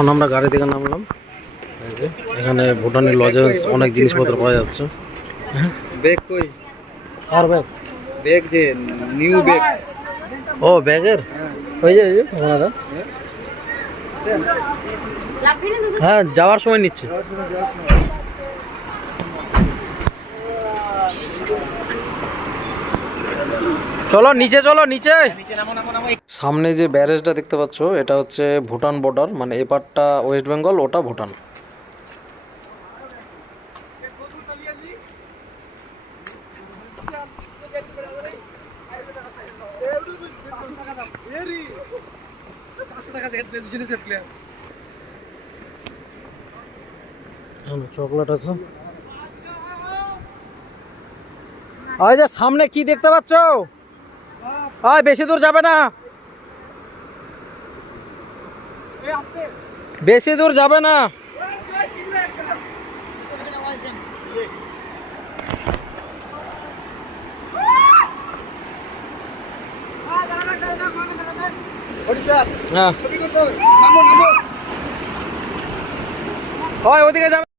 এখন আমরা গাড়ি থেকে নামলাম। এই যে এখানে ভুটানের লজেন্স অনেক জিনিসপত্র পাওয়া যাচ্ছে। ব্যাগ কই? আর ব্যাগ ব্যাগ যে নিউ ব্যাগ। ও ব্যাগের ওই যে ওনারা হ্যাঁ যাওয়ার সময় নিচ্ছে। চলো নিচে, চলো নিচে। সামনে যে ব্যারেজটা দেখতে পাচ্ছ এটা হচ্ছে ভুটান বর্ডার, মানে এ পারটা ওয়েস্ট বেঙ্গল, ওটা ভুটান। চকলেট আছে। ওই যে সামনে কি দেখতে পাচ্ছ? বেশি দূর যাবে না, বেশি দূর যাবে না। হ্যাঁ ওদিকে যাবে।